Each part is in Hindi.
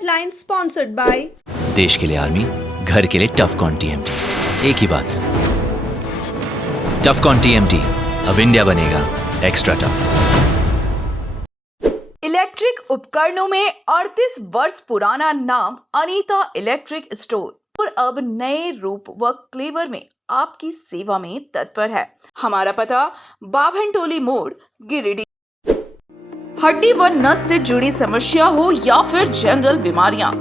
हेडलाइन स्पॉन्सर्ड बाय देश के लिए आर्मी, घर के लिए टफकॉन टीएमटी। एक ही बात, टफकॉन टीएमटी, अब इंडिया बनेगा एक्स्ट्रा टफ। इलेक्ट्रिक उपकरणों में 38 वर्ष पुराना नाम अनीता इलेक्ट्रिक स्टोर और अब नए रूप व क्लेवर में आपकी सेवा में तत्पर है। हमारा पता बाभनटोली मोड़, गिरिडीह। हड्डी व नस से जुड़ी समस्या हो या फिर जनरल बीमारियां,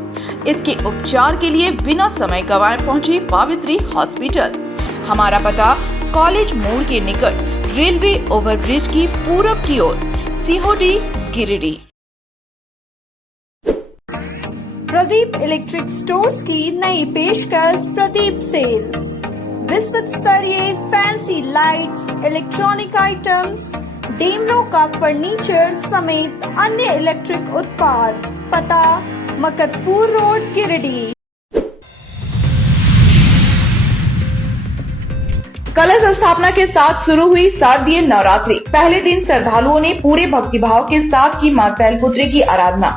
इसके उपचार के लिए बिना समय गंवाए पहुंचे पावित्री हॉस्पिटल। हमारा पता कॉलेज मोड़ के निकट रेलवे ओवरब्रिज की पूरब की ओर, सिहोडी, गिरिडीह। प्रदीप इलेक्ट्रिक स्टोर्स की नई पेशकश प्रदीप सेल्स। विश्व स्तरीय fancy lights, electronic items, Damro का फर्नीचर समेत अन्य इलेक्ट्रिक उत्पाद। पता मकतपुर रोड, गिरिडीह। कलश स्थापना के साथ शुरू हुई शारदीय नवरात्रि। पहले दिन श्रद्धालुओं ने पूरे भक्तिभाव के साथ की मां शैलपुत्री की आराधना।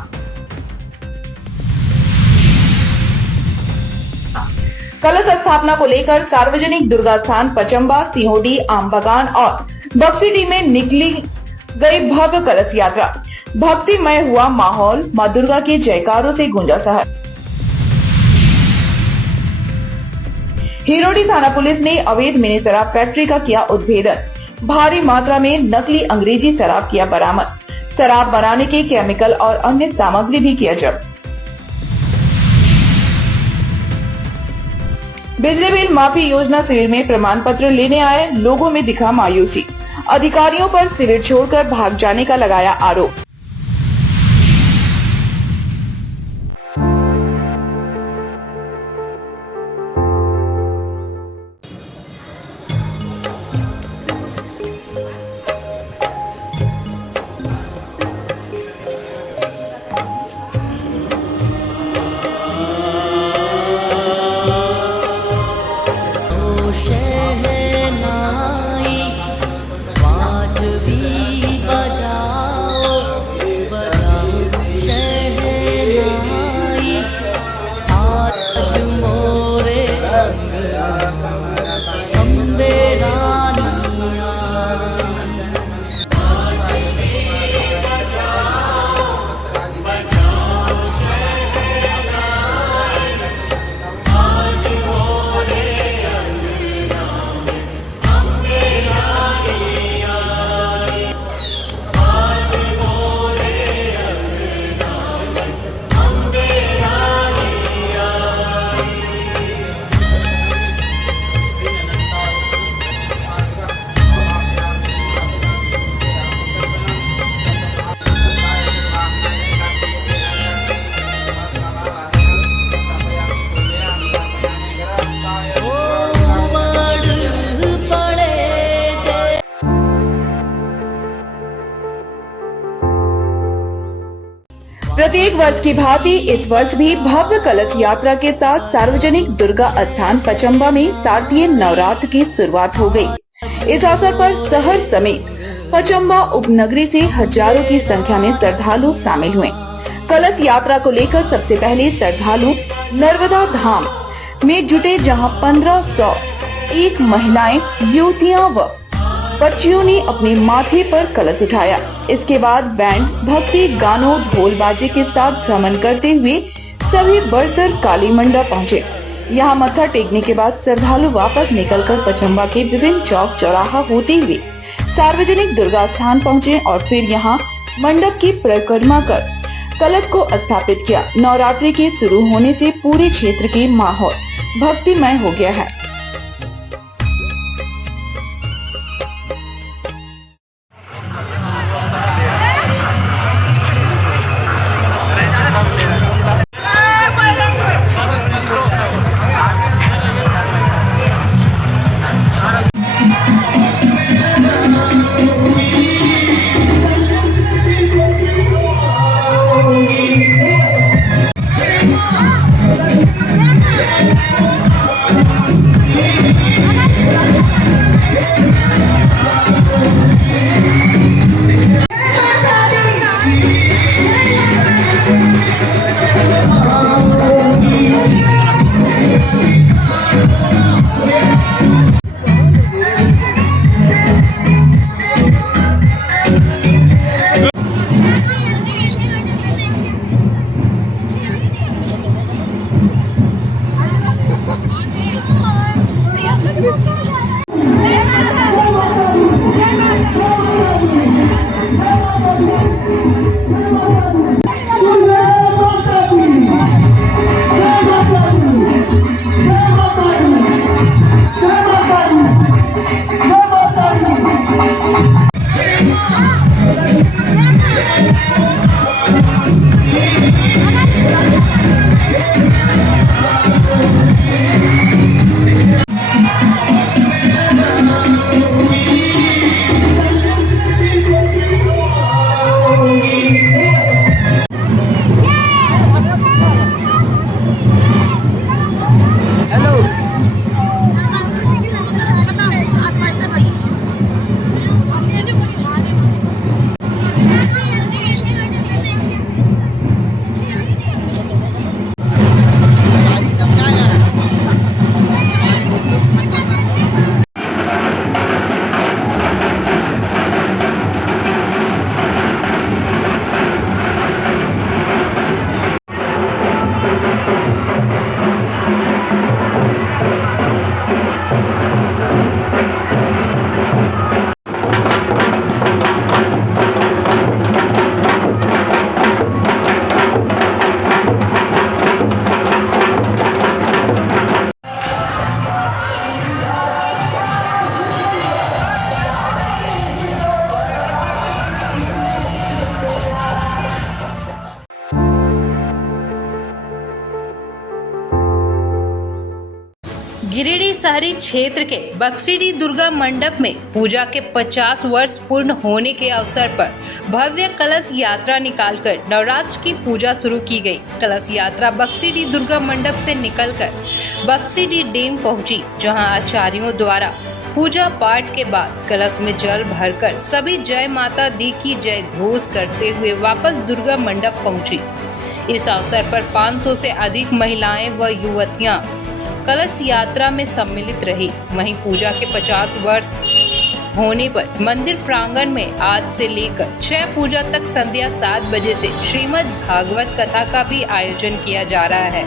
कलश स्थापना को लेकर सार्वजनिक दुर्गा स्थान पचम्बा, सिहोडी, आमबगान और बक्सीडीह में निकली गई भव्य कलश यात्रा। भक्तिमय हुआ माहौल, मां दुर्गा के जयकारों से गूंजा शहर। हिरोडी थाना पुलिस ने अवैध मिनी शराब फैक्ट्री का किया उद्भेदन। भारी मात्रा में नकली अंग्रेजी शराब किया बरामद। शराब बनाने के केमिकल और अन्य सामग्री भी किया जब्त। बिजली बिल माफी योजना शिविर में प्रमाण पत्र लेने आए लोगों में दिखा मायूसी। अधिकारियों पर शिविर छोड़कर भाग जाने का लगाया आरोप। प्रत्येक वर्ष की भांति इस वर्ष भी भव्य कलश यात्रा के साथ सार्वजनिक दुर्गा स्थान पचम्बा में शारदीय नवरात्र की शुरुआत हो गई। इस अवसर पर शहर समेत पचम्बा उपनगरी से हजारों की संख्या में श्रद्धालु शामिल हुए। कलश यात्रा को लेकर सबसे पहले श्रद्धालु नर्मदा धाम में जुटे, जहां 1501 महिलाएं, युवतियां व बच्चियों ने अपने माथे पर कलश उठाया। इसके बाद बैंड, भक्ति गानों, ढोल बाजे के साथ भ्रमण करते हुए सभी बड़सर काली मंडप पहुंचे। यहां मत्था टेकने के बाद श्रद्धालु वापस निकलकर पचम्बा के विभिन्न चौक चौराहा होते हुए सार्वजनिक दुर्गा स्थान पहुंचे और फिर यहां मंडप की परिक्रमा कर कलश को स्थापित किया। नवरात्रि के शुरू होने से पूरे क्षेत्र के माहौल भक्तिमय हो गया है। गिरिडीह शहरी क्षेत्र के बक्सीडीह दुर्गा मंडप में पूजा के 50 वर्ष पूर्ण होने के अवसर पर भव्य कलश यात्रा निकालकर नवरात्र की पूजा शुरू की गई। कलश यात्रा बक्सीडीह दुर्गा मंडप से निकलकर बक्सीडीह डैम पहुंची, जहां आचार्यों द्वारा पूजा पाठ के बाद कलश में जल भरकर सभी जय माता दी की जय घोष करते हुए वापस दुर्गा मंडप पहुंची। इस अवसर पर 500 से अधिक महिलाएं व युवतियां कलश यात्रा में सम्मिलित रही। वहीं पूजा के 50 वर्ष होने पर मंदिर प्रांगण में आज से लेकर 6 पूजा तक संध्या 7 बजे से श्रीमद् भागवत कथा का भी आयोजन किया जा रहा है।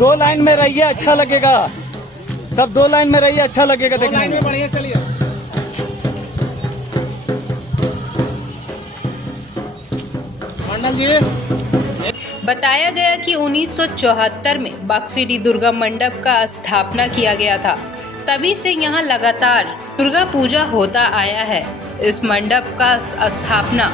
2 लाइन में रहिए, अच्छा लगेगा। सब 2 लाइन में रहिए, अच्छा लगेगा देखने में। बढ़िया चलिए। मंडल जी, बताया गया कि 1974 में बक्सीडीह दुर्गा मंडप का स्थापना किया गया था। तभी से यहाँ लगातार दुर्गा पूजा होता आया है। इस मंडप का स्थापना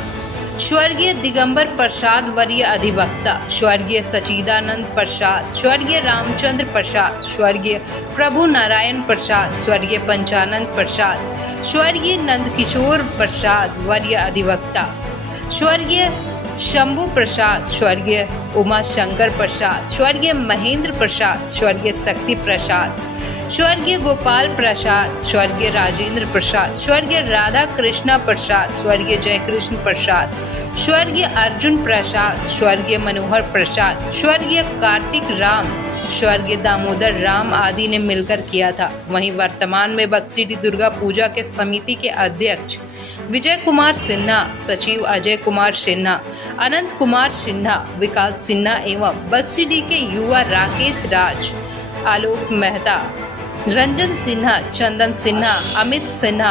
स्वर्गीय दिगंबर प्रसाद वर्य अधिवक्ता, स्वर्गीय सच्चिदानंद प्रसाद, स्वर्गीय रामचंद्र प्रसाद, स्वर्गीय प्रभु नारायण प्रसाद, स्वर्गीय पंचानंद प्रसाद, स्वर्गीय नंदकिशोर प्रसाद वर्य अधिवक्ता, स्वर्गीय शंभु प्रसाद, स्वर्गीय उमा शंकर प्रसाद, स्वर्गीय महेंद्र प्रसाद, स्वर्गीय शक्ति प्रसाद, स्वर्गीय गोपाल प्रसाद, स्वर्गीय राजेंद्र प्रसाद, स्वर्गीय राधा कृष्णा प्रसाद, स्वर्गीय जयकृष्ण प्रसाद, स्वर्गीय अर्जुन प्रसाद, स्वर्गीय मनोहर प्रसाद, स्वर्गीय कार्तिक राम, स्वर्गीय दामोदर राम आदि ने मिलकर किया था। वहीं वर्तमान में बक्सीडीह दुर्गा पूजा के समिति के अध्यक्ष विजय कुमार सिन्हा, सचिव अजय कुमार सिन्हा, अनंत कुमार सिन्हा, विकास सिन्हा एवं बक्सीडीह के युवा राकेश राज, आलोक मेहता, रंजन सिन्हा, चंदन सिन्हा, अमित सिन्हा,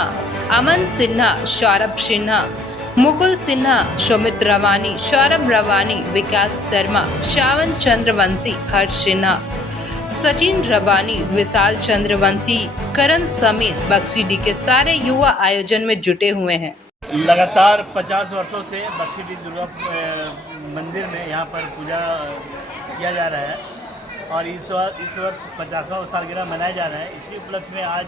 अमन सिन्हा, सौरभ सिन्हा, मुकुल सिन्हा, सुमित रवानी, सौरभ रवानी, विकास शर्मा, श्रावण चंद्रवंशी, हर्ष सिन्हा, सचिन रवानी, विशाल चंद्रवंशी, करण समेत बक्सीडी के सारे युवा आयोजन में जुटे हुए हैं। लगातार 50 वर्षों से बक्सीडी दुर्गा मंदिर में यहाँ पर पूजा किया जा रहा है और इस वर्ष 50वां सालगिरह मनाया जा रहा है। इसी उपलक्ष्य में आज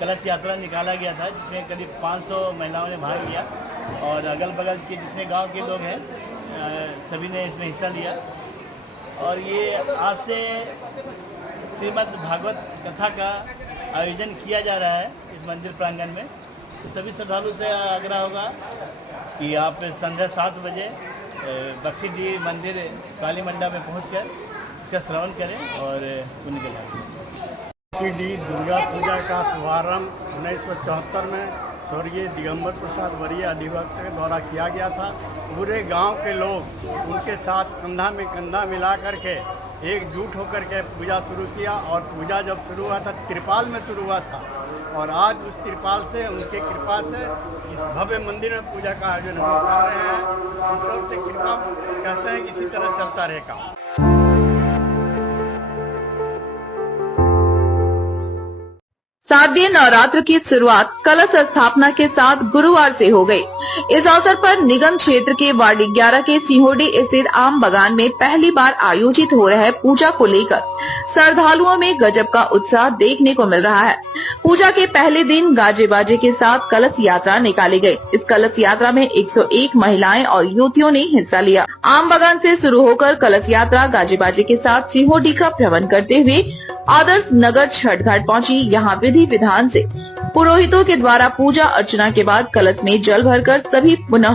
कलश यात्रा निकाला गया था जिसमें करीब 500 महिलाओं ने भाग लिया और अगल बगल के जितने गांव के लोग हैं सभी ने इसमें हिस्सा लिया। और ये आज से श्रीमद् भागवत कथा का आयोजन किया जा रहा है इस मंदिर प्रांगण में। तो सभी श्रद्धालु से आग्रह होगा कि आप संध्या 7 बजे बक्सीडी मंदिर काली मंडप में पहुंचकर इसका श्रवण करें और पुण्य के लाभ। बक्सीडी दुर्गा पूजा का शुभारंभ 1974 में स्वर्गीय दिगंबर प्रसाद वरीय अधिवक्ता के द्वारा किया गया था। पूरे गांव के लोग उनके साथ कंधा में कंधा मिला करके एकजुट होकर के पूजा शुरू किया और पूजा जब शुरू हुआ था त्रिपाल में शुरू हुआ था और आज उस त्रिपाल से उनके कृपा से इस भव्य मंदिर में पूजा का आयोजन हम कर रहे हैं। ईश्वर से कृपा कहते हैं कि इसी तरह चलता रहेगा। शारदीय नवरात्र की शुरुआत कलश स्थापना के साथ गुरुवार से हो गई। इस अवसर पर निगम क्षेत्र के वार्ड 11 के सिहोडी स्थित आम बागान में पहली बार आयोजित हो रहे पूजा को लेकर श्रद्धालुओं में गजब का उत्साह देखने को मिल रहा है। पूजा के पहले दिन गाजे बाजे के साथ कलश यात्रा निकाली गई। इस कलश यात्रा में 101 महिलाएं और युवतियों ने हिस्सा लिया। आम बागान से शुरू होकर कलश यात्रा गाजे बाजे के साथ सिहोडी का भ्रमण करते हुए आदर्श नगर छठ घाट पहुंची। यहाँ विधि विधान से पुरोहितों के द्वारा पूजा अर्चना के बाद कलश में जल भरकर सभी पुनः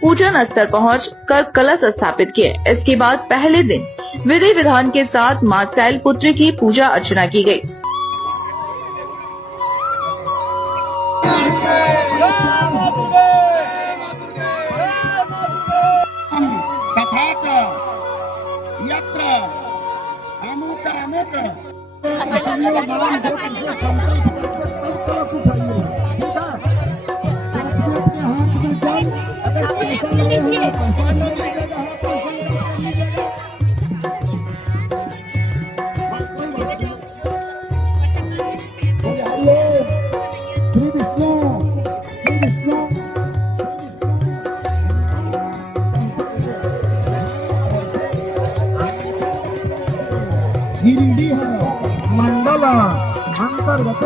पूजन स्थल पहुँच कर कलश स्थापित किए। इसके बाद पहले दिन विधि विधान के साथ मां शैलपुत्री की पूजा अर्चना की गई। मंडल अंतर्गत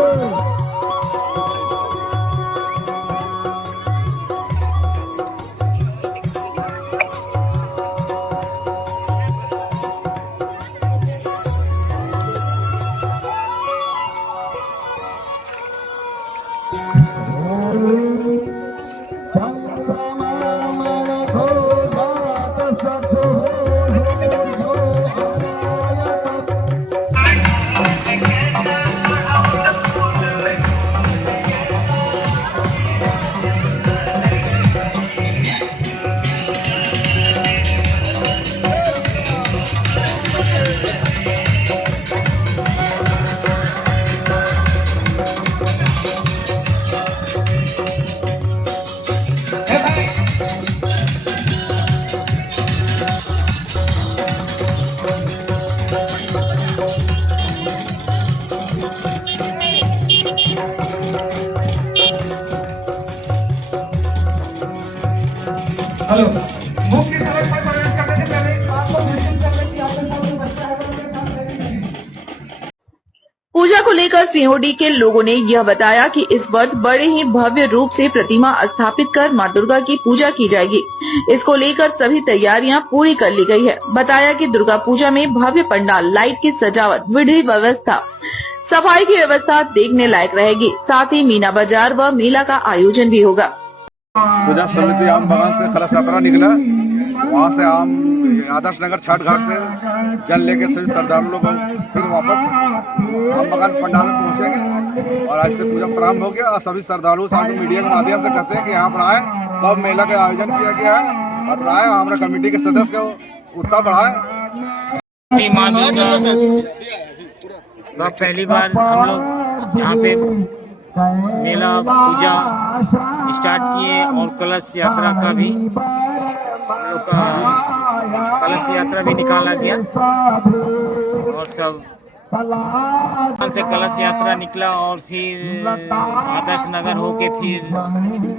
मुख्य सड़क पर प्रवेश करने से पहले इस बात को निश्चित कर लें कि आपके सामने बच्चा है उसके साथ नहीं। पूजा को लेकर सिहोडी के लोगों ने यह बताया कि इस वर्ष बड़े ही भव्य रूप से प्रतिमा स्थापित कर मां दुर्गा की पूजा की जाएगी। इसको लेकर सभी तैयारियां पूरी कर ली गई है। बताया कि दुर्गा पूजा में भव्य पंडाल, लाइट की सजावट, विधि व्यवस्था, सफाई की व्यवस्था देखने लायक रहेगी। साथ ही मीना बाजार व मेला का आयोजन भी होगा। पूजा समिति आम बागान से कलश यात्रा निकला, वहाँ से आदर्श नगर छठ घाट से जल लेके सभी श्रद्धालु लोग फिर वापस आम बागान पंडाल में पहुँचेंगे और आज से पूजा प्रारंभ हो गया। और सभी श्रद्धालु सामने मीडिया के माध्यम से कहते हैं कि यहाँ पर आए, तब मेला का आयोजन किया गया है और आए हमारे कमेटी के सदस्य का उत्साह बढ़ाए। पहली बार हम लोग यहाँ पे मेला पूजा स्टार्ट किए और कलश यात्रा का भी हम लोग का कलश यात्रा भी निकाला गया और सब वहाँ से कलश यात्रा निकला और फिर आदर्श नगर होके फिर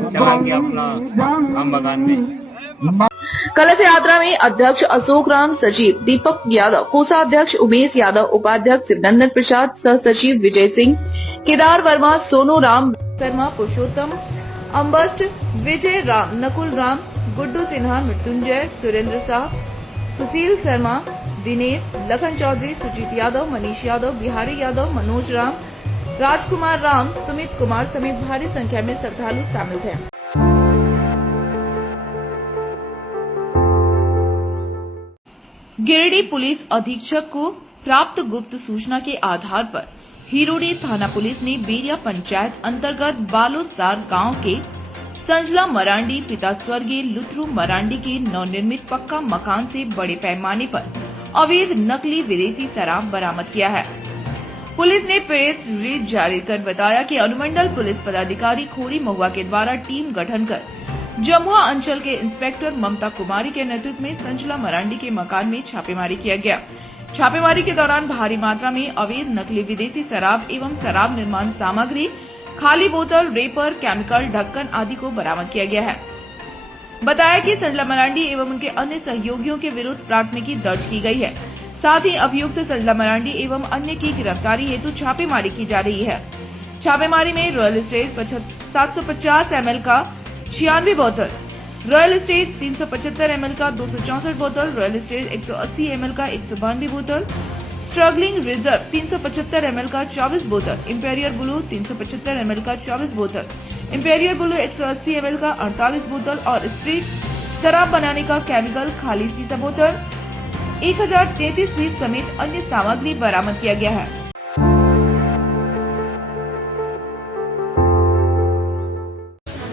चला गया अपना आम बगान में। कलश यात्रा में अध्यक्ष अशोक राम, सचिव दीपक यादव, कोषाध्यक्ष उमेश यादव, उपाध्यक्ष शिवनंदन प्रसाद, सह सचिव विजय सिंह, केदार वर्मा, सोनू राम शर्मा, पुरुषोत्तम अम्बस्ट, विजय राम, नकुल राम, गुड्डू सिन्हा, मृत्युंजय, सुरेंद्र शाह, सुशील शर्मा, दिनेश, लखन चौधरी, सुजीत यादव, मनीष यादव, बिहारी यादव, मनोज राम, राजकुमार राम, सुमित कुमार समेत भारी संख्या में श्रद्धालु शामिल थे। गिरिडीह पुलिस अधीक्षक को प्राप्त गुप्त सूचना के आधार पर हिरोडी थाना पुलिस ने बेरिया पंचायत अंतर्गत बालोसार गांव के संजला मरांडी पिता स्वर्गीय लुथरू मरांडी के नवनिर्मित पक्का मकान से बड़े पैमाने पर अवैध नकली विदेशी शराब बरामद किया है। पुलिस ने प्रेस रिलीज जारी कर बताया कि अनुमंडल पुलिस पदाधिकारी खोरी महुआ के द्वारा टीम गठन कर जमुआ अंचल के इंस्पेक्टर ममता कुमारी के नेतृत्व में संजला मरांडी के मकान में छापेमारी किया गया। छापेमारी के दौरान भारी मात्रा में अवैध नकली विदेशी शराब एवं शराब निर्माण सामग्री, खाली बोतल, रेपर, केमिकल, ढक्कन आदि को बरामद किया गया है। बताया कि संजला मरांडी एवं उनके अन्य सहयोगियों के विरुद्ध प्राथमिकी दर्ज की गई है। साथ ही अभियुक्त संजला मरांडी एवं अन्य की गिरफ्तारी हेतु छापेमारी की जा रही है। छापेमारी में रॉयल स्टेज 750 ml का 96 बोतल, रॉयल स्टेज 375 ml का 264 बोतल, रॉयल स्टेज 180 ml का 192 बोतल, स्ट्रगलिंग रिजर्व 375 ml का 24 बोतल, इंपेरियर ब्लू 375 ml का 24 बोतल, इंपेरियर ब्लू 180 ml का 48 बोतल और स्प्रिट शराब बनाने का केमिकल खाली सीसा बोतल 1033 पीस समेत अन्य सामग्री बरामद किया गया है।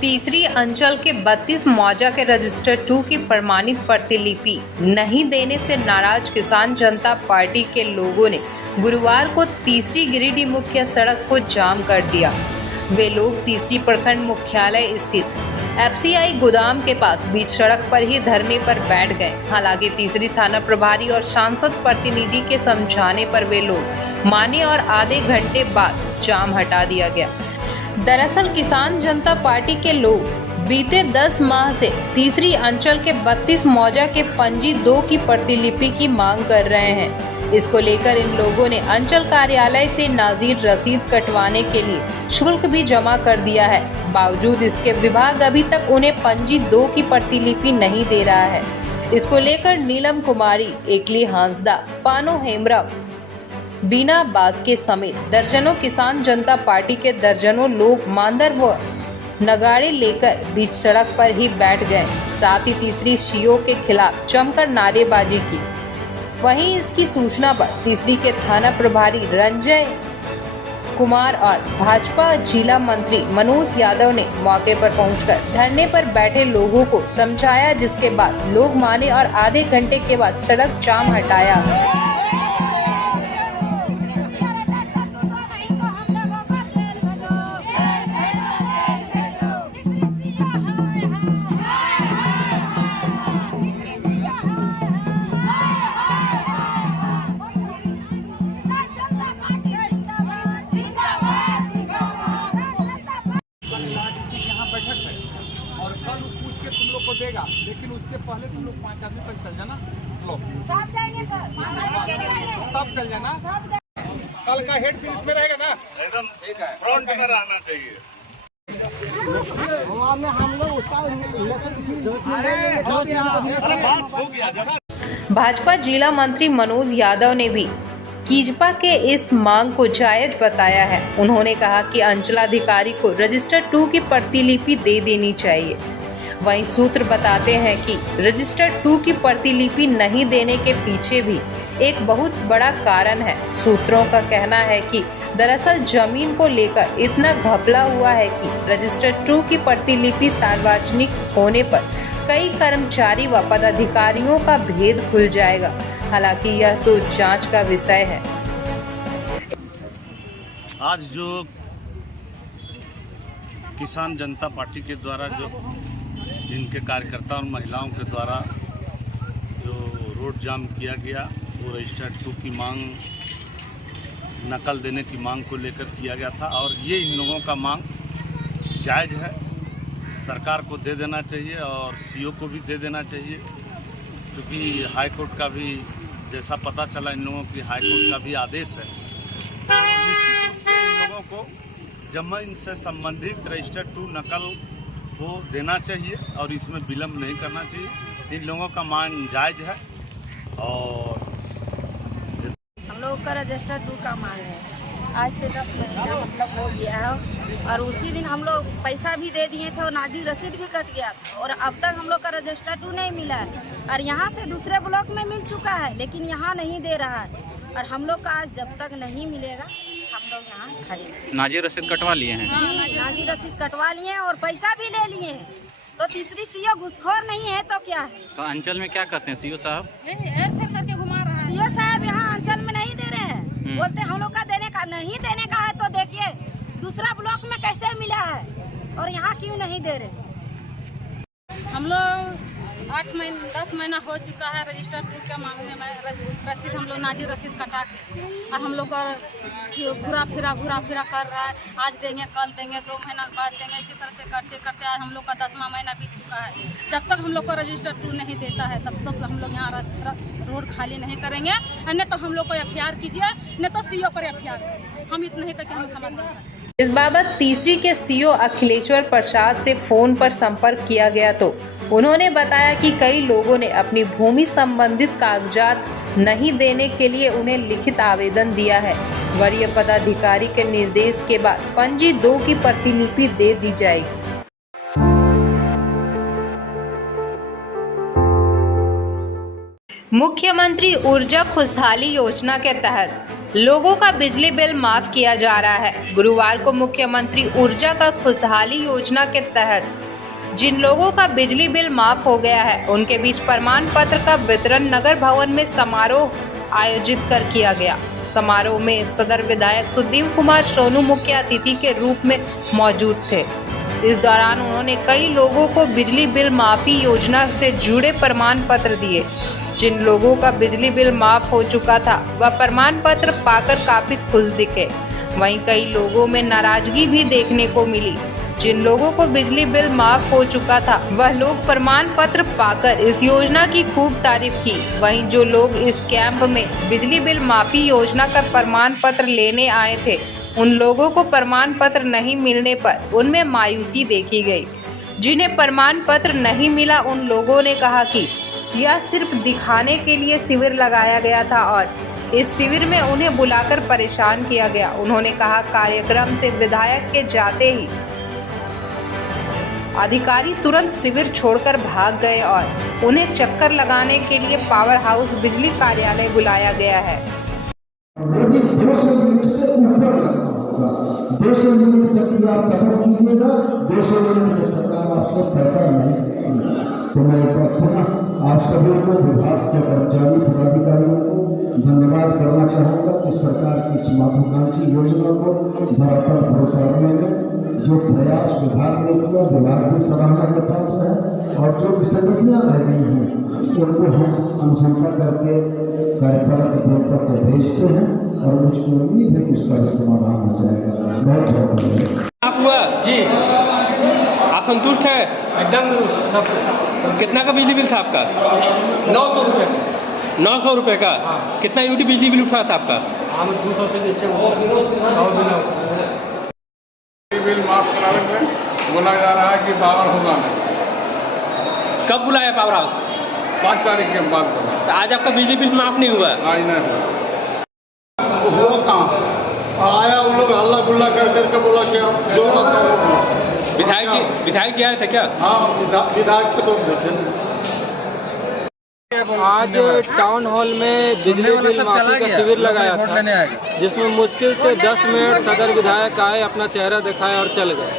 तीसरी अंचल के 32 मौजा के रजिस्टर 2 की प्रमाणित प्रतिलिपि नहीं देने से नाराज किसान जनता पार्टी के लोगों ने गुरुवार को तीसरी गिरिडीह मुख्य सड़क को जाम कर दिया। वे लोग तीसरी प्रखंड मुख्यालय स्थित FCI गोदाम के पास बीच सड़क पर ही धरने पर बैठ गए। हालांकि तीसरी थाना प्रभारी और सांसद प्रतिनिधि के समझाने पर वे लोग माने और आधे घंटे बाद जाम हटा दिया गया। दरअसल किसान जनता पार्टी के लोग बीते 10 माह से तीसरी अंचल के 32 मौजा के पंजी 2 की प्रतिलिपि की मांग कर रहे हैं। इसको लेकर इन लोगों ने अंचल कार्यालय से नाजीर रसीद कटवाने के लिए शुल्क भी जमा कर दिया है। बावजूद इसके विभाग अभी तक उन्हें पंजी 2 की प्रतिलिपि नहीं दे रहा है। इसको लेकर नीलम कुमारी, एकली हांसदा, पानो हेमरम, बीना बास्के समेत दर्जनों किसान जनता पार्टी के दर्जनों लोग मांदर व नगाड़े लेकर बीच सड़क पर ही बैठ गए। साथ ही तीसरी सीओ के खिलाफ जमकर नारेबाजी की। वहीं इसकी सूचना पर तीसरी के थाना प्रभारी रंजय कुमार और भाजपा जिला मंत्री मनोज यादव ने मौके पर पहुंचकर धरने पर बैठे लोगों को समझाया, जिसके बाद लोग माने और आधे घंटे के बाद सड़क जाम हटाया। लेकिन उसके पहले तुम लोग 5 आदमी तक चल जाना। सब जाएंगे सर, सब चल जाना। कल का हेड फिनिश में रहेगा ना, एकदम ठीक है, फ्रंट में रहना चाहिए। भाजपा जिला मंत्री मनोज यादव ने भी कीजपा के इस मांग को जायज बताया है। उन्होंने कहा कि अंचलाधिकारी को रजिस्टर 2 की प्रतिलिपि दे देनी चाहिए। वहीं सूत्र बताते हैं कि रजिस्टर 2 की प्रतिलिपि नहीं देने के पीछे भी एक बहुत बड़ा कारण है। सूत्रों का कहना है कि दरअसल जमीन को लेकर इतना घपला हुआ है कि रजिस्टर 2 की प्रतिलिपि सार्वजनिक होने पर कई कर्मचारी व पदाधिकारियों का भेद खुल जाएगा। हालांकि यह तो जांच का विषय है। आज जो किसान जनता पार्टी के द्वारा जो इनके कार्यकर्ता और महिलाओं के द्वारा जो रोड जाम किया गया वो रजिस्टर्ड 2 की मांग नकल देने की मांग को लेकर किया गया था और ये इन लोगों का मांग जायज़ है, सरकार को दे देना चाहिए और सीओ को भी दे देना चाहिए, क्योंकि हाई कोर्ट का भी जैसा पता चला इन लोगों की हाई कोर्ट का भी आदेश है। निश्चित रूप से इन लोगों को जमीन से संबंधित रजिस्टर्ड 2 नकल को देना चाहिए और इसमें विलम्ब नहीं करना चाहिए। इन लोगों का मांग जायज़ है और हम लोग का रजिस्टर 2 का मांग है। आज से 10 महीना मतलब हो गया है और उसी दिन हम लोग पैसा भी दे दिए थे और नाजी रसीद भी कट गया और अब तक हम लोग का रजिस्टर 2 नहीं मिला है और यहाँ से दूसरे ब्लॉक में मिल चुका है लेकिन यहाँ नहीं दे रहा है और हम लोग का आज जब तक नहीं मिलेगा हम लोग यहाँ खड़े। नाजी रसीद कटवा लिए हैं? जी, नाजी रसीद कटवा लिए हैं और पैसा भी ले लिए हैं। तो तीसरी सीओ घुसखोर नहीं है तो क्या है? तो अंचल में क्या करते हैं सीओ साहब? करके घुमा रहा है। सीओ साहब यहाँ अंचल में नहीं दे रहे हैं, बोलते हम लोग का देने का नहीं देने का है तो देखिए दूसरा ब्लॉक में कैसे मिला है और यहाँ क्यों नहीं दे रहे। हम लोग 10 महीना हो चुका है रजिस्टर 2 के मांगने में रसीद हम लोग नाजी रसीद कटा के और हम लोग घुरा फिरा कर रहा है। आज देंगे कल देंगे 2 महीना बाद देंगे, इसी तरह से करते करते आज हम लोग का 10वां महीना बीत चुका है। जब तक हम लोग को रजिस्टर 2 नहीं देता है तब तक हम लोग यहाँ रोड खाली नहीं करेंगे। नहीं तो हम लोग को FIR कीजिए, नहीं तो सीओ पर FIR कीजिए। हम इतना ही तक हम समझ नहीं। इस बाबत तीसरी के सीओ अखिलेश्वर प्रसाद से फोन पर संपर्क किया गया तो उन्होंने बताया कि कई लोगों ने अपनी भूमि संबंधित कागजात नहीं देने के लिए उन्हें लिखित आवेदन दिया है। वरीय पदाधिकारी के निर्देश के बाद पंजी 2 की प्रतिलिपि दे दी जाएगी। मुख्यमंत्री ऊर्जा खुशहाली योजना के तहत लोगों का बिजली बिल माफ किया जा रहा है। गुरुवार को मुख्यमंत्री ऊर्जा का खुशहाली योजना के तहत जिन लोगों का बिजली बिल माफ हो गया है उनके बीच प्रमाण पत्र का वितरण नगर भवन में समारोह आयोजित कर किया गया। समारोह में सदर विधायक सुदीप कुमार सोनू मुख्य अतिथि के रूप में मौजूद थे। इस दौरान उन्होंने कई लोगों को बिजली बिल माफी योजना से जुड़े प्रमाण पत्र दिए। जिन लोगों का बिजली बिल माफ हो चुका था वह प्रमाण पत्र पाकर काफी खुश दिखे। वहीं कई लोगों में नाराजगी भी देखने को मिली। जिन लोगों को बिजली बिल माफ हो चुका था वह लोग प्रमाण पत्र पाकर इस योजना की खूब तारीफ की। वहीं जो लोग इस कैंप में बिजली बिल माफी योजना का प्रमाण पत्र लेने आए थे उन लोगों को प्रमाण पत्र नहीं मिलने पर उनमें मायूसी देखी गई। जिन्हें प्रमाण पत्र नहीं मिला उन लोगों ने कहा कि यह सिर्फ दिखाने के लिए शिविर लगाया गया था और इस शिविर में उन्हें बुलाकर परेशान किया गया। उन्होंने कहा कार्यक्रम से विधायक के जाते ही अधिकारी तुरंत शिविर छोड़कर भाग गए और उन्हें चक्कर लगाने के लिए पावर हाउस बिजली कार्यालय बुलाया गया है। 200 यूनिट से ऊपर लगना होगा। 200 यूनिट तक आप कवर कीजिएगा। 200 यूनिट में सरकार आपसे पैसा नहीं देगी। तो मैं पुनः आप सभी को विभाग के कर्मचारी पदाधिकारियों को धन्यवाद करना चाहूँगा कि सरकार की इस महत्वाकांक्षी योजना को धरातल पर उतारने में जो प्रयास विभाग ने किया, विभाग भी सराहना के पात्र है और जो विसंगतियाँ रह गई हैं उनको हम अनुशंसा करके कार्यपालक अभियंता को भेजते हैं और मुझको उम्मीद है कि उसका भी समाधान हो जाएगा। बहुत बहुत धन्यवाद। आप हुआ जी, आप संतुष्ट है? एकदम। कितना का बिजली बिल था आपका? 900 रुपये। 900 रुपये का? कितना यूनिट बिजली बिल उठा था आपका? 200 से नीचे बिल माफ कराने में बोला जा रहा है कि पावर होगा नहीं। कब बुलाया पावर हाउस? 5 तारीख के बाद बोला। तो आज आपका बिजली बिल माफ नहीं हुआ? आज नहीं हुआ। वो कहाँ आया? उन लोग हल्ला गुल्ला कर करके बोला कि विधायक जी आए थे क्या? हाँ, विधायक तो बैठे। आज टाउन हॉल में बिजली बिल माफी का शिविर लगाया था जिसमें मुश्किल से 10 मिनट सदर विधायक आए, अपना चेहरा दिखाए और चल गए।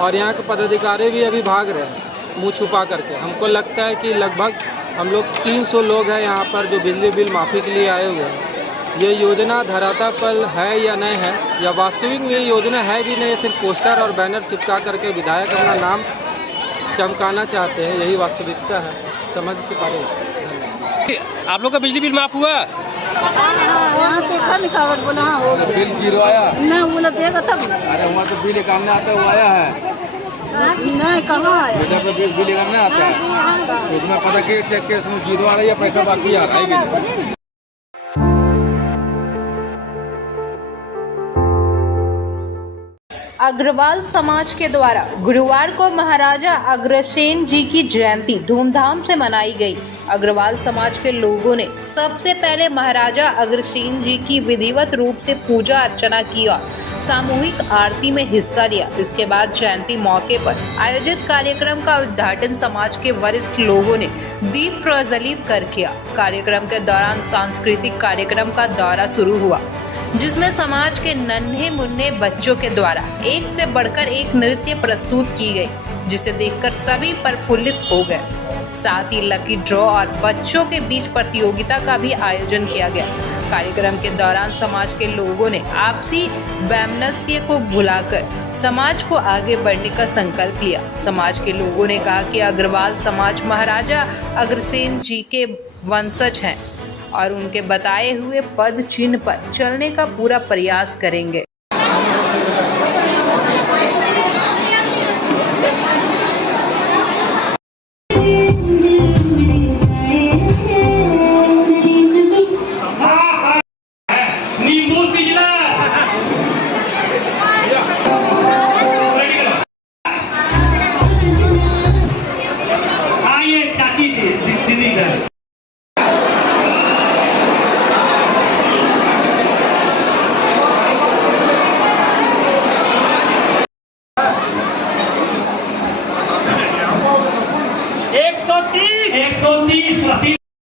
और यहाँ के पदाधिकारी भी अभी भाग रहे हैं मुँह छुपा करके। हमको लगता है कि लगभग हम लोग 300 लोग हैं यहाँ पर जो बिजली बिल माफ़ी के लिए आए हुए हैं ये योजना धरातल पर है या नहीं है, या वास्तविक में ये योजना है भी नहीं, सिर्फ पोस्टर और बैनर चिपका करके विधायक अपना नाम चमकाना चाहते हैं, यही वास्तविकता है। समझ के पारे। आप लोग का बिजली बिल माफ हुआ? वहाँ देखा लिखावट बोला हाँ हो गया। बिल जीरो आया? नहीं बोला देगा तब। अरे वहाँ तो बिल निकालने आता है, वो आया है? नहीं कहाँ आया? बेटा पे बिल निकालने आता है तो उसमें पता कि चेक के उसमें जीरो आ रहा है या पैसा बाकी आ रहा है। अग्रवाल समाज के द्वारा गुरुवार को महाराजा अग्रसेन जी की जयंती धूमधाम से मनाई गई। अग्रवाल समाज के लोगों ने सबसे पहले महाराजा अग्रसेन जी की विधिवत रूप से पूजा अर्चना की और सामूहिक आरती में हिस्सा लिया। इसके बाद जयंती मौके पर आयोजित कार्यक्रम का उद्घाटन समाज के वरिष्ठ लोगों ने दीप प्रज्वलित कर किया। कार्यक्रम के दौरान सांस्कृतिक कार्यक्रम का दौरा शुरू हुआ, जिसमें समाज के नन्हे मुन्ने बच्चों के द्वारा एक से बढ़कर एक नृत्य प्रस्तुत की गई, जिसे देखकर सभी प्रफुल्लित हो गए। साथ ही लकी ड्रॉ और बच्चों के बीच प्रतियोगिता का भी आयोजन किया गया। कार्यक्रम के दौरान समाज के लोगों ने आपसी वैमनस्य को भुलाकर समाज को आगे बढ़ने का संकल्प लिया। समाज के लोगों ने कहा कि अग्रवाल समाज महाराजा अग्रसेन जी के वंशज हैं और उनके बताए हुए पद चिन्ह पर चलने का पूरा प्रयास करेंगे।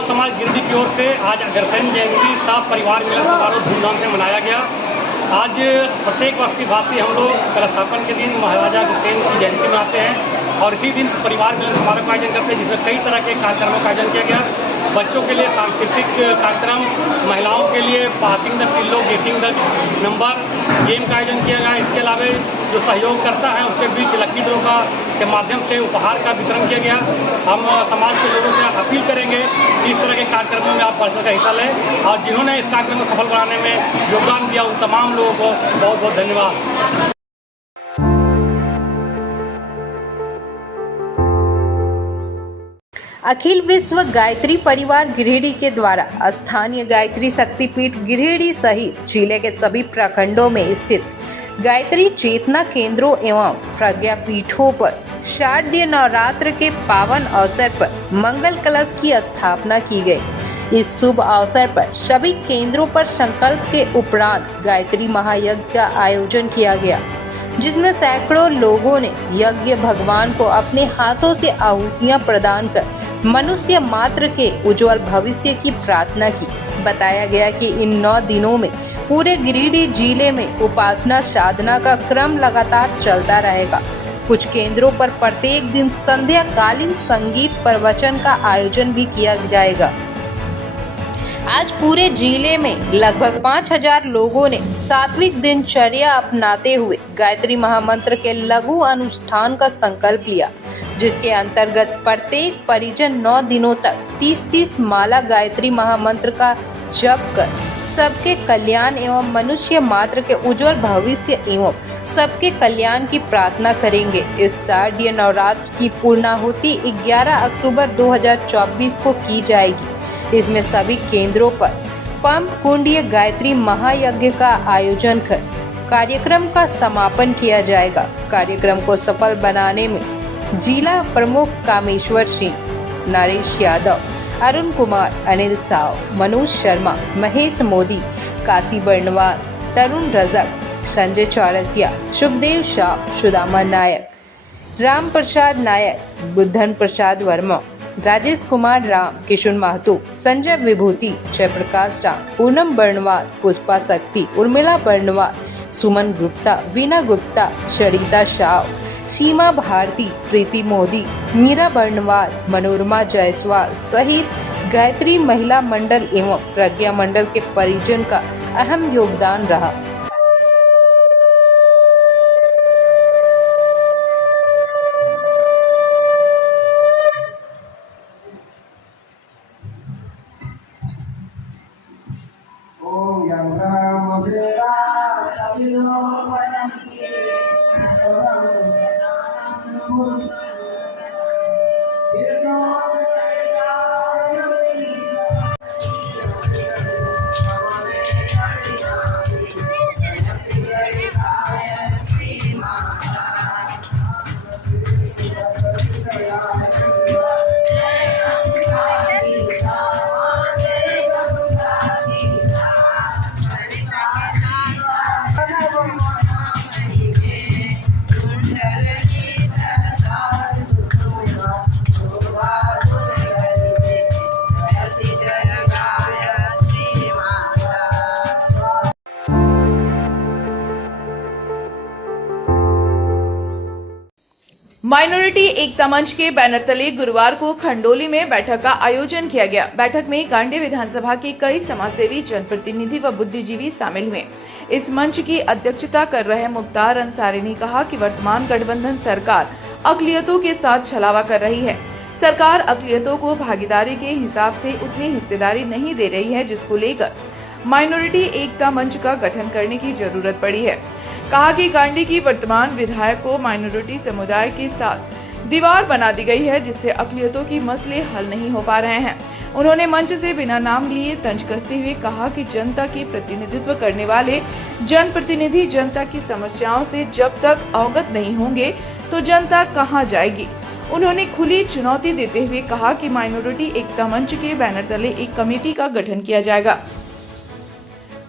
समाज गिरडी की ओर से आज अग्रसेन जयंती साफ परिवार मिलन समारोह धूमधाम से मनाया गया। आज प्रत्येक वर्ष की भांति हम लोग कलस्थापन के दिन महाराजा अग्रसेन की जयंती मनाते हैं और इसी दिन परिवार मिलन समारोह का आयोजन करते हैं, जिसमें कई तरह के कार्यक्रमों का आयोजन किया गया। बच्चों के लिए सांस्कृतिक कार्यक्रम, महिलाओं के लिए passing the kilo getting the number game का आयोजन किया गया। इसके अलावा जो सहयोग करता है उसके बीच लकी ड्रॉ का के माध्यम से उपहार का वितरण किया गया। हम समाज के लोगों से अपील करेंगे कि इस तरह के कार्यक्रमों में आप बढ़ चढ़ हिस्सा लें और जिन्होंने इस कार्यक्रम को सफल बनाने में योगदान दिया उन तमाम लोगों को बहुत बहुत धन्यवाद। अखिल विश्व गायत्री परिवार गिरिडीह के द्वारा स्थानीय गायत्री शक्तिपीठ गिरिडीह सहित जिले के सभी प्रखंडों में स्थित गायत्री चेतना केंद्रों एवं प्रज्ञा पीठों पर शारदीय नवरात्र के पावन अवसर पर मंगल कलश की स्थापना की गई। इस शुभ अवसर पर सभी केंद्रों पर संकल्प के उपरांत गायत्री महायज्ञ का आयोजन किया गया, जिसमें सैकड़ों लोगों ने यज्ञ भगवान को अपने हाथों से आहुतियां प्रदान कर मनुष्य मात्र के उज्जवल भविष्य की प्रार्थना की। बताया गया कि इन 9 दिनों में पूरे गिरिडीह जिले में उपासना साधना का क्रम लगातार चलता रहेगा। कुछ केंद्रों पर प्रत्येक दिन संध्या कालीन संगीत प्रवचन का आयोजन भी किया जाएगा। आज पूरे जिले में लगभग 5000 लोगों ने सात्विक दिनचर्या अपनाते हुए गायत्री महामंत्र के लघु अनुष्ठान का संकल्प लिया, जिसके अंतर्गत प्रत्येक परिजन 9 दिनों तक 30-30 माला गायत्री महामंत्र का जप कर सबके कल्याण एवं मनुष्य मात्र के उज्जवल भविष्य एवं सबके कल्याण की प्रार्थना करेंगे। इस शारदीय नवरात्र की पूर्णाहुति 11 अक्टूबर 2024 को की जाएगी। इसमें सभी केंद्रों पर पंप कुंडीय गायत्री महायज्ञ का आयोजन कर कार्यक्रम का समापन किया जाएगा। कार्यक्रम को सफल बनाने में जिला प्रमुख कामेश्वर सिंह, नरेश यादव, अरुण कुमार, अनिल साव, मनोज शर्मा, महेश मोदी, काशी बर्णवाल, तरुण रजक, संजय चौरसिया, शुभदेव शाह, सुदामा नायक, राम प्रसाद नायक, बुद्धन प्रसाद वर्मा, राजेश कुमार राम, किशुन महतो, संजय विभूति, जयप्रकाश राम, पूनम बर्णवाल, पुष्पा शक्ति, उर्मिला बर्णवाल, सुमन गुप्ता, वीना गुप्ता, सरिता शाह, सीमा भारती, प्रीति मोदी, मीरा बर्णवाल, मनोरमा जायसवाल सहित गायत्री महिला मंडल एवं प्रज्ञा मंडल के परिजन का अहम योगदान रहा। माइनॉरिटी एकता मंच के बैनर तले गुरुवार को खंडोली में बैठक का आयोजन किया गया। बैठक में गांडी विधानसभा के कई समाजसेवी, जनप्रतिनिधि व बुद्धिजीवी शामिल हुए। इस मंच की अध्यक्षता कर रहे मुख्तार अंसारी ने कहा कि वर्तमान गठबंधन सरकार अक़लियतों के साथ छलावा कर रही है। सरकार अक़लियतों को भागीदारी के हिसाब से उतनी हिस्सेदारी नहीं दे रही है, जिसको लेकर माइनॉरिटी एकता मंच का गठन करने की जरूरत पड़ी है। कहा कि गांडी की वर्तमान विधायक को माइनॉरिटी समुदाय के साथ दीवार बना दी गई है, जिससे अक़लियतों की मसले हल नहीं हो पा रहे हैं। उन्होंने मंच से बिना नाम लिए तंज कसते हुए कहा कि जनता की प्रतिनिधित्व करने वाले जनप्रतिनिधि जनता की समस्याओं से जब तक अवगत नहीं होंगे तो जनता कहां जाएगी। उन्होंने खुली चुनौती देते हुए कहा कि माइनॉरिटी एकता मंच के बैनर तले एक कमेटी का गठन किया जाएगा।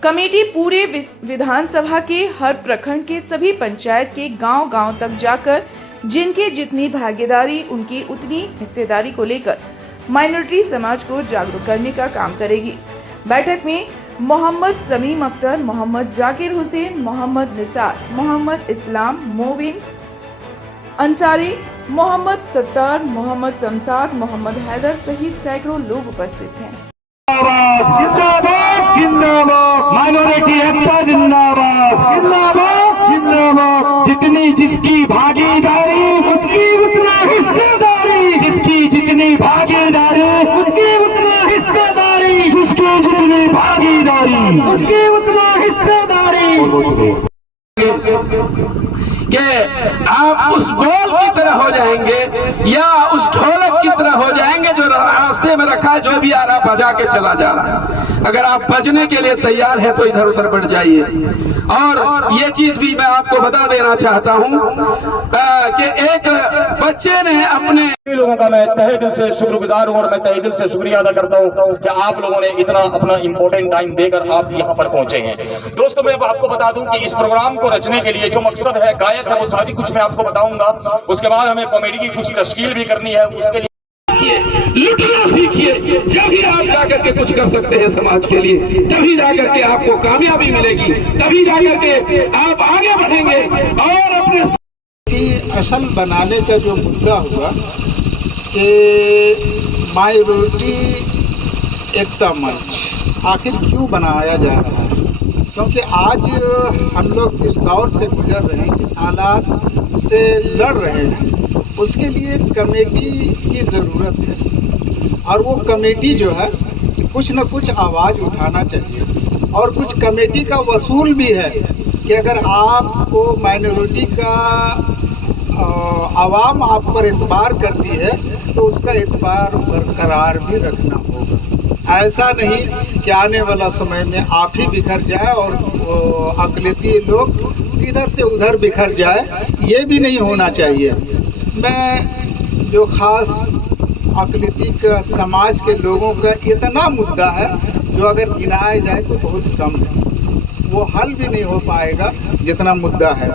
कमेटी पूरे विधानसभा के हर प्रखंड के सभी पंचायत के गांव-गांव तक जाकर जिनकी जितनी भागीदारी उनकी उतनी हिस्सेदारी को लेकर माइनॉरिटी समाज को जागरूक करने का काम करेगी। बैठक में मोहम्मद समीम अख्तर, मोहम्मद जाकिर हुसैन, मोहम्मद निसार, मोहम्मद इस्लाम, मोबिन अंसारी, मोहम्मद सत्तार, मोहम्मद शमशाद, मोहम्मद हैदर सहित सैकड़ों लोग उपस्थित हैं। जिंदाबाद जिंदाबाद, माइनॉरिटी एकता जिंदाबाद जिंदाबाद जिंदाबाद। जितनी जिसकी भागीदारी उसकी उतना हिस्सेदारी, जिसकी जितनी भागीदारी उसकी उतना हिस्सेदारी, जिसकी जितनी भागीदारी उसकी उतना हिस्सेदारी। कि आप उस बोल की तरह हो जाएंगे या उस ढोलक की तरह हो जाएंगे जो रास्ते में रखा, जो भी आ रहा बजा के चला जा रहा है। अगर आप बजने के लिए तैयार हैं तो इधर उधर बढ़ जाइए। और ये चीज भी मैं आपको बता देना चाहता हूँ कि एक बच्चे ने अपने लोगों का मैं तहे दिल से शुक्रगुजार हूँ और मैं तहे दिल से शुक्रिया अदा करता हूँ कि आप लोगों ने इतना अपना इम्पोर्टेंट टाइम देकर आप यहाँ पर पहुंचे हैं। दोस्तों, मैं आपको बता दूं कि इस प्रोग्राम को रचने के लिए जो मकसद है, गायक है, वो सारी कुछ मैं आपको बताऊंगा। उसके बाद हमें कॉमेडी की कुछ तश्कील भी करनी है। उसके लिए लिखना सीखिए, जब ही आप जाकर के कुछ कर सकते हैं समाज के लिए, तभी जाकर के आपको कामयाबी मिलेगी, तभी जाकर के आप आगे बढ़ेंगे। और अपने असल बनाने का जो मुद्दा हुआ कि माइनॉरिटी एकता मंच आखिर क्यों बनाया जा रहा है, क्योंकि आज हम लोग जिस दौर से गुजर रहे हैं, जिस हालात से लड़ रहे हैं, उसके लिए कमेटी की ज़रूरत है। और वो कमेटी जो है कुछ न कुछ आवाज़ उठाना चाहिए। और कुछ कमेटी का वसूल भी है कि अगर आपको माइनॉरिटी का आवाम आप पर एतबार करती है तो उसका एतबार बरकरार भी रखना होगा। ऐसा नहीं कि आने वाला समय में आप ही बिखर जाए और अक़लियती लोग इधर से उधर बिखर जाए, ये भी नहीं होना चाहिए। मैं जो ख़ास अक़लियती का समाज के लोगों का इतना मुद्दा है जो अगर गिनाया जाए तो बहुत कम है, वो हल भी नहीं हो पाएगा जितना मुद्दा है।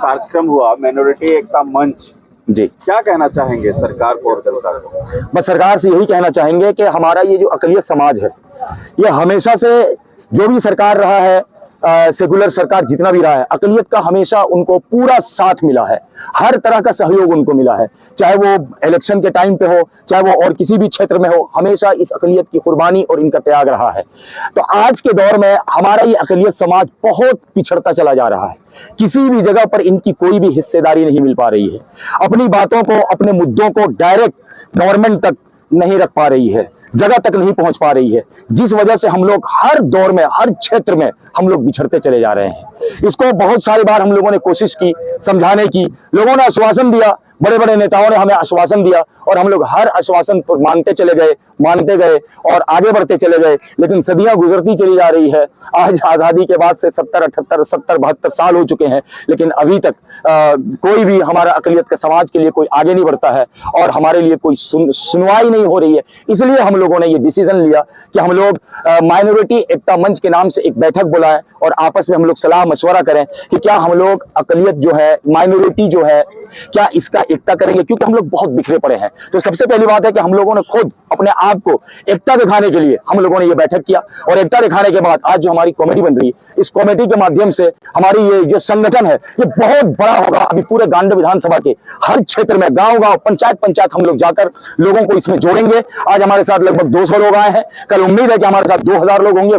कार्यक्रम हुआ माइनॉरिटी एकता मंच जी, क्या कहना चाहेंगे सरकार को और जनता को? बस सरकार से यही कहना चाहेंगे कि हमारा ये जो अक़लियत समाज है, ये हमेशा से जो भी सरकार रहा है सेकुलर सरकार जितना भी रहा है, अकलियत का हमेशा उनको पूरा साथ मिला है, हर तरह का सहयोग उनको मिला है, चाहे वो इलेक्शन के टाइम पे हो, चाहे वो और किसी भी क्षेत्र में हो, हमेशा इस अकलियत की कुर्बानी और इनका त्याग रहा है। तो आज के दौर में हमारा ये अकलियत समाज बहुत पिछड़ता चला जा रहा है, किसी भी जगह पर इनकी कोई भी हिस्सेदारी नहीं मिल पा रही है, अपनी बातों को, अपने मुद्दों को डायरेक्ट गवर्नमेंट तक नहीं रख पा रही है, जगह तक नहीं पहुंच पा रही है, जिस वजह से हम लोग हर दौर में, हर क्षेत्र में हम लोग बिछड़ते चले जा रहे हैं। इसको बहुत सारी बार हम लोगों ने कोशिश की समझाने की, लोगों ने आश्वासन दिया, बड़े बड़े नेताओं ने हमें आश्वासन दिया और हम लोग हर आश्वासन पर मानते गए और आगे बढ़ते चले गए, लेकिन सदियां गुजरती चली जा रही है। आज आज़ादी के बाद से 70-72 साल हो चुके हैं, लेकिन अभी तक कोई भी हमारा अकलियत के समाज के लिए कोई आगे नहीं बढ़ता है और हमारे लिए कोई सुनवाई नहीं हो रही है। इसलिए हम लोगों ने ये डिसीजन लिया कि हम लोग माइनॉरिटी एकता मंच के नाम से एक बैठक बुलाएं और आपस में हम लोग सलाह मशवरा करें कि क्या हम लोग अकलियत जो है, माइनॉरिटी जो है, क्या इसका एकता करेंगे, क्योंकि हम लोग बहुत बिखरे पड़े हैं। तो सबसे पहली बात है कि हम लोगों ने खुद अपने आप को एकता दिखाने के लिए हम लोगों ने ये बैठक किया और एकता दिखाने के बाद आज जो हमारी कमेटी बन रही है, इस कमेटी के माध्यम से हमारी ये जो संगठन है ये बहुत बड़ा होगा। अभी पूरे गांधी विधानसभा के हर क्षेत्र में, गांव-गांव, पंचायत हम लोग जाकर लोगों को इसमें जोड़ेंगे। आज हमारे साथ लगभग 200 लोग आए हैं, कल उम्मीद है कि हमारे साथ 2000 लोग होंगे।